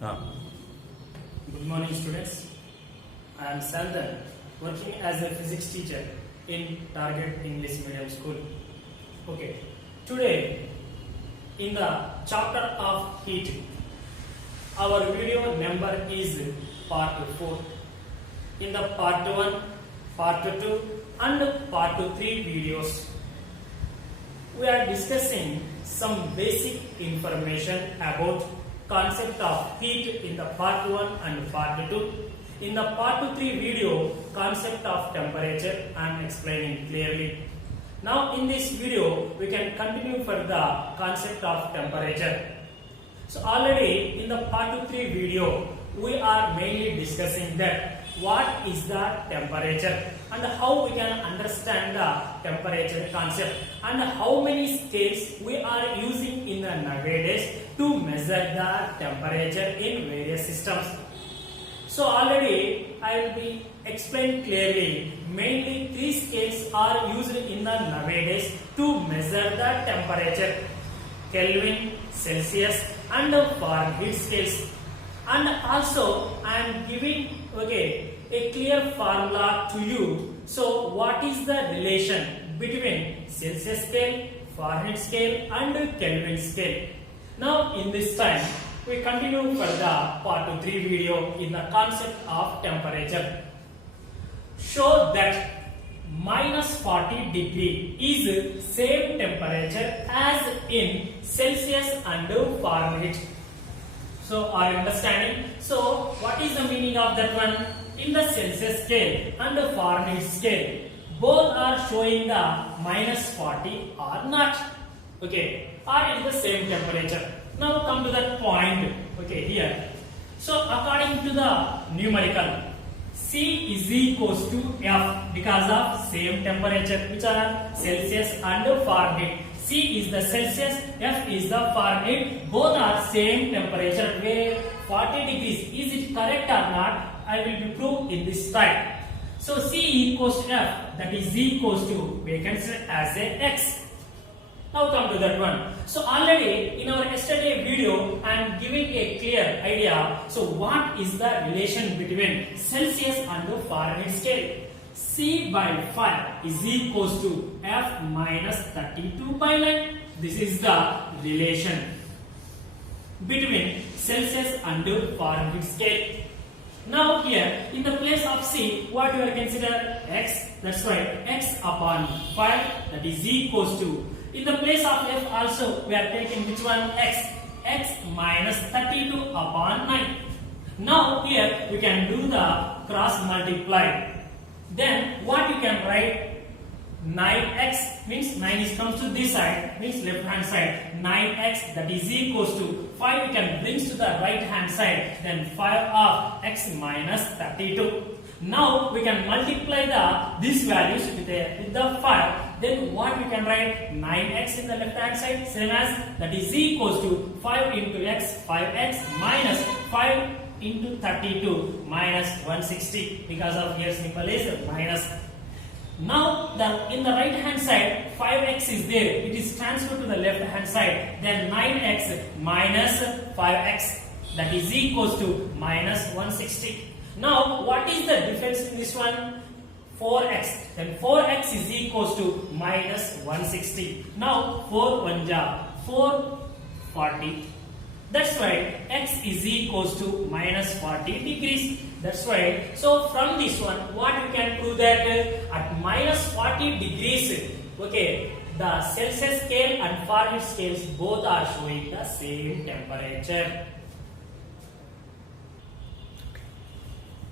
Ah. Good morning, students. I am Sandan, working as a physics teacher in Target English Medium School. Okay, today in the chapter of heat, our video number is part 4. In the part 1, part 2 and part 3 videos, we are discussing some basic information about concept of heat in the part 1 and part 2. In the part 3 video, concept of temperature I am explaining clearly. Now in this video, we can continue for the concept of temperature. So already in the part 3 video, we are mainly discussing that what is the temperature and how we can understand the temperature concept and how many scales we are using in the nowadays to measure the temperature in various systems. So already I will be explained clearly. Mainly 3 scales are used in the nowadays to measure the temperature: Kelvin, Celsius and Fahrenheit scales. And also I am giving a clear formula to you. So what is the relation between Celsius scale, Fahrenheit scale and Kelvin scale? Now in this time we continue for the part 3 video in the concept of temperature. Show that minus 40 degree is same temperature as in Celsius and Fahrenheit. So are you understanding? So what is the meaning of that one? In the Celsius scale and the Fahrenheit scale, both are showing the minus 40 or not. Okay, are in the same temperature. Now come to that point. Okay, here. So according to the numerical, C is equals to F because of same temperature, which are Celsius and Fahrenheit. C is the Celsius, F is the Fahrenheit. Both are same temperature where 40 degrees. Is it correct or not? I will be proved in this slide. So C equals to F, that is equals to, we consider as a X. Now come to that one. So already in our yesterday video I am giving a clear idea. So what is the relation between Celsius and Fahrenheit scale? C by 5 is equals to F minus 32 by 9. This is the relation between Celsius and Fahrenheit scale. Now here in the place of C, what you are consider X, that's right, X upon 5, that is equals to, in the place of F also we are taking which one? X, X minus 32 upon 9. Now here we can do the cross multiply. Then what you can write? 9x means 9 is comes to this side, means left hand side. 9x, that is equals to 5 we can bring to the right hand side. Then 5 of x minus 32. Now we can multiply these values with the 5. Then what we can write? 9x in the left hand side, same as, that is equals to 5 into x, 5x minus 5 into 32 minus 160, because of here simple is minus. Now in the right hand side 5x is there, it is transferred to the left hand side. Then 9x minus 5x, that is equals to minus 160. Now what is the difference in this one? 4x. Then 4x is equals to minus 160. Now 4 1 ja 440. That's right, x is equals to minus 40 degrees. That's right. So from this one, what we can prove that at minus 40 degrees, okay, the Celsius scale and Fahrenheit scales both are showing the same temperature.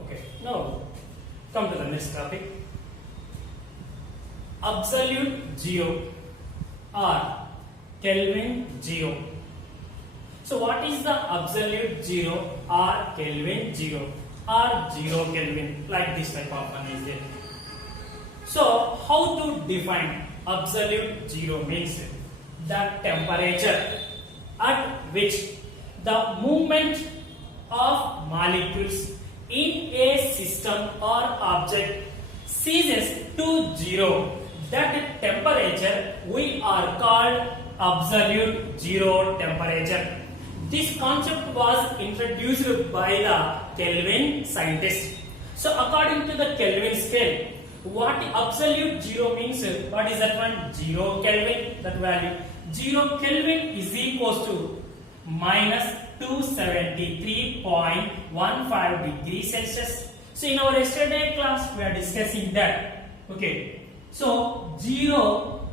Okay, now come to the next topic. Absolute zero or Kelvin zero. So what is the absolute zero or Kelvin zero or 0 Kelvin? Like this type of one is there. So how to define absolute zero? Means the temperature at which the movement of molecules in a system or object ceases to zero. That temperature we are called absolute zero temperature. This concept was introduced by the Kelvin scientist. So according to the Kelvin scale, what absolute zero means? What is that one? 0 Kelvin, that value. 0 Kelvin is equals to minus 273.15 degrees Celsius. So in our yesterday class we are discussing that. Okay. So 0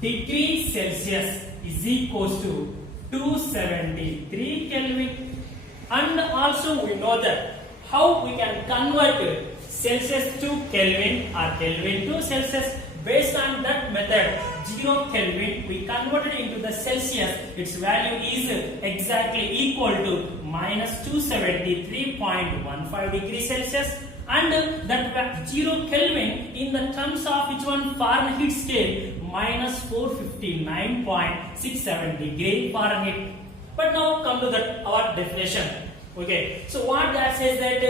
degrees Celsius is equals to 273 Kelvin. And also we know that how we can convert Celsius to Kelvin or Kelvin to Celsius. Based on that method, 0 Kelvin we converted into the Celsius. Its value is exactly equal to minus 273.15 degrees Celsius. And that 0 Kelvin in the terms of which one? Fahrenheit scale, minus 459.67 degree Fahrenheit. But now come to that our definition. Okay, so what that says that,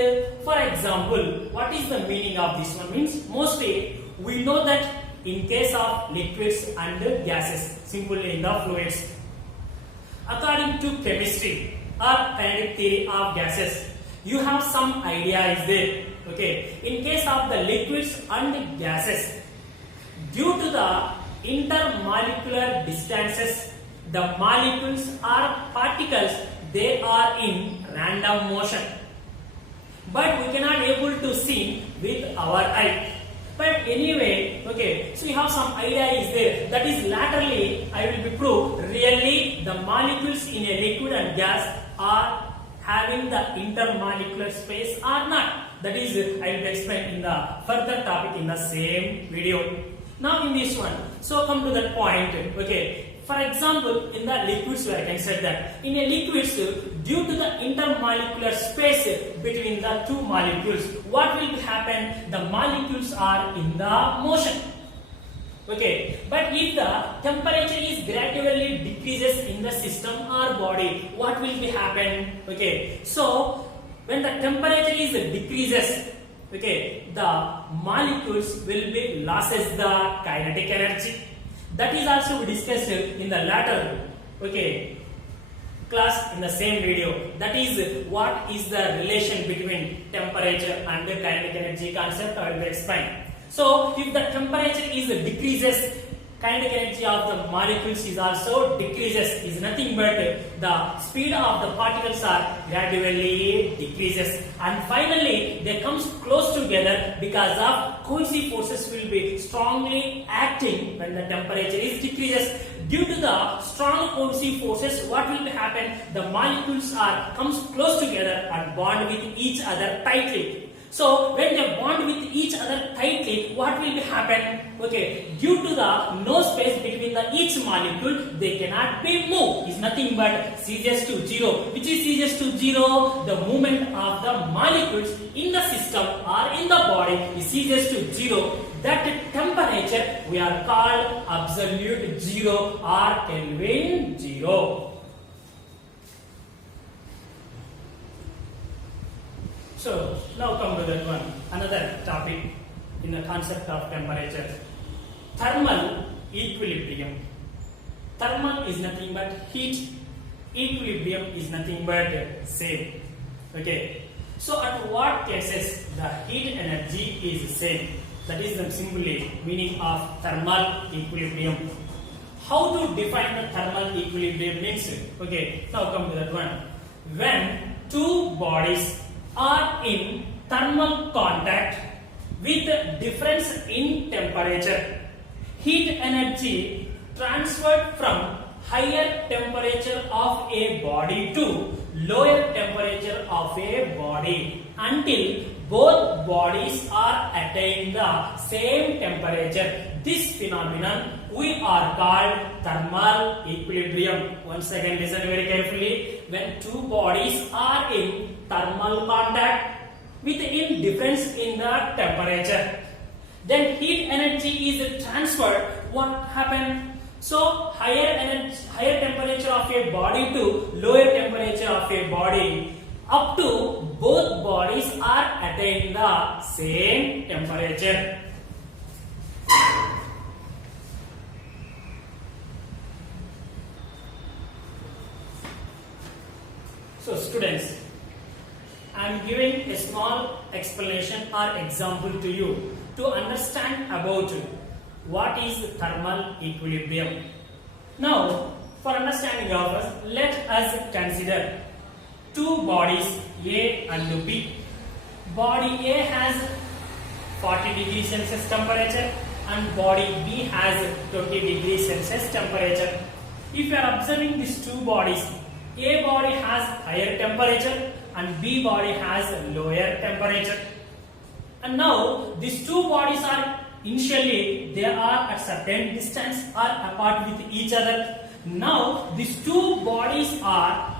for example, what is the meaning of this one? Means mostly we know that in case of liquids and gases, simply in the fluids, according to chemistry or kinetic theory of gases, you have some idea is there. Okay, in case of the liquids and gases, due to the intermolecular distances, the molecules or particles, they are in random motion, but we cannot able to see with our eye. But anyway, okay, so you have some idea is there. That is laterally I will be proved really the molecules in a liquid and gas are having the intermolecular space or not. That is I will explain in the further topic in the same video. Now in this one, so come to that point. Okay, for example, in the liquids I can say that in a liquids, due to the intermolecular space between the two molecules, what will happen? The molecules are in the motion. Okay, but if the temperature is gradually decreases in the system or body, what will be happen? Okay, so when the temperature is decreases, okay, the molecules will be losses the kinetic energy. That is also we discussed in the latter, okay, class in the same video. That is what is the relation between temperature and the kinetic energy concept I will explain. So if the temperature is decreases, kinetic energy of the molecules is also decreases, is nothing but the speed of the particles are gradually decreases, and finally they comes close together because of cohesive forces will be strongly acting when the temperature is decreases. Due to the strong cohesive forces, what will happen? The molecules are comes close together and bond with each other tightly. So when they bond with each other tightly, what will happen? Okay, due to the no space between the each molecule, they cannot be moved. Is nothing but ceases to zero. Which is ceases to zero? The movement of the molecules in the system or in the body is ceases to zero. That temperature we are called absolute zero or Kelvin zero. So now come to that one, another topic in the concept of temperature. Thermal equilibrium. Thermal is nothing but heat. Equilibrium is nothing but same. Okay. So at what cases the heat energy is same? That is the simply meaning of thermal equilibrium. How to define the thermal equilibrium means? Okay. Now come to that one. When two bodies are in thermal contact with difference in temperature, heat energy transferred from higher temperature of a body to lower temperature of a body until both bodies are attain the same temperature. This phenomenon we are called thermal equilibrium. Once again listen very carefully. When two bodies are in thermal contact with difference in the temperature, then heat energy is transferred. What happened? So higher temperature of a body to lower temperature of a body up to both bodies are attain the same temperature. So students, I am giving a small explanation or example to you to understand about what is thermal equilibrium. Now, for understanding of us, let us consider two bodies A and B. Body A has 40 degrees Celsius temperature and body B has 20 degrees Celsius temperature. If you are observing these two bodies, A body has higher temperature and B body has lower temperature. And now these two bodies are initially they are at certain distance or apart with each other. Now these two bodies are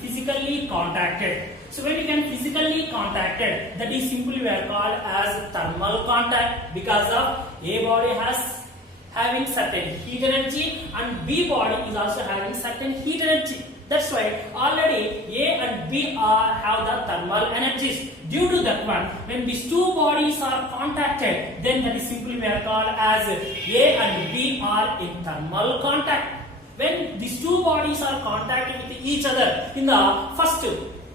physically contacted. So when you can physically contacted, that is simply we are called as thermal contact, because of A body has having certain heat energy and B body is also having certain heat energy. That's why already A and B have the thermal energies. Due to that one, when these two bodies are contacted, then that is simply we are called as A and B are in thermal contact. When these two bodies are contacting with each other, in the first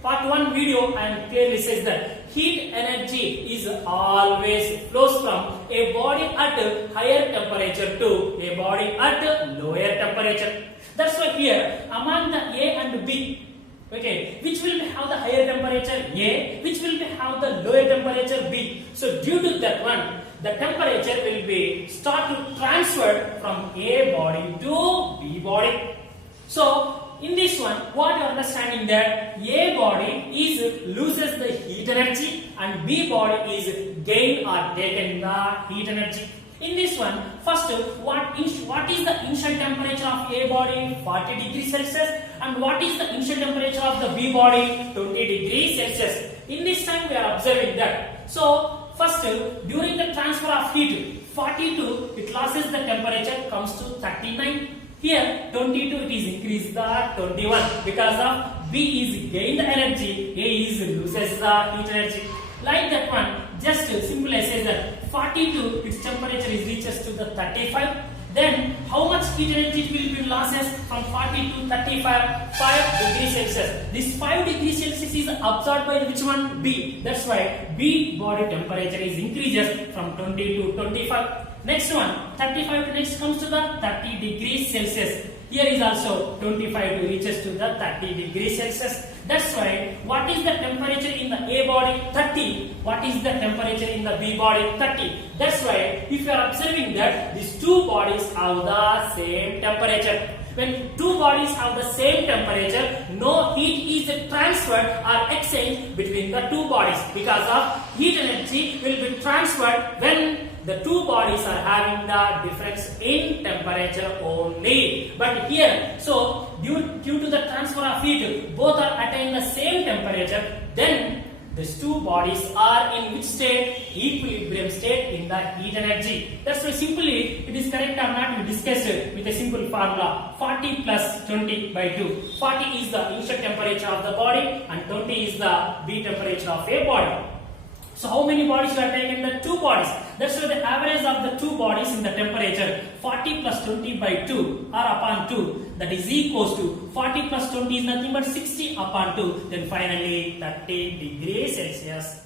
part 1 video, and clearly says that heat energy is always flows from a body at higher temperature to a body at lower temperature. That's why here among the A and B, okay, which will have the higher temperature A, which will have the lower temperature B. So due to that one, the temperature will be start to transfer from A body to B body. So in this one, what you are understanding that A body is loses the heat energy and B body is gain or taken the heat energy. In this one, first what is the initial temperature of A body? 40 degrees Celsius. And what is the initial temperature of the B body? 20 degrees Celsius. In this time we are observing that. So first, during the transfer of heat, 42 it loses the temperature, comes to 39. Here 22 it is increased the 21, because of B is gained the energy, A is loses the heat energy. Like that one, just simply I say that 42 its temperature is reaches to the 35. Then how much heat energy it will be losses from 40 to 35? 5 degrees Celsius. This 5 degrees Celsius is absorbed by which one? B. That's why B body temperature is increases from 20 to 25. Next one, 35 next comes to the 30 degrees Celsius. Here is also 25 to reaches to the 30 degrees Celsius. That's why what is the temperature in the A body? 30. What is the temperature in the B body? 30. That's why if you are observing that these two bodies have the same temperature. When two bodies have the same temperature, no heat is transferred or exchanged between the two bodies, because of heat energy will be transferred when the two bodies are having the difference in temperature only. But here, so due to the transfer of heat, both are attaining the same temperature, then these two bodies are in which state? Equilibrium state in the heat energy. That's why simply it is correct or not, we discussed with a simple formula. 40 plus 20 by 2. 40 is the initial temperature of the body and 20 is the B temperature of a body. So how many bodies we are taking? The two bodies. That's why the average of the two bodies in the temperature 40 plus 20 by 2 or upon 2, that is equals to 40 plus 20 is nothing but 60 upon 2, then finally 30 degrees Celsius.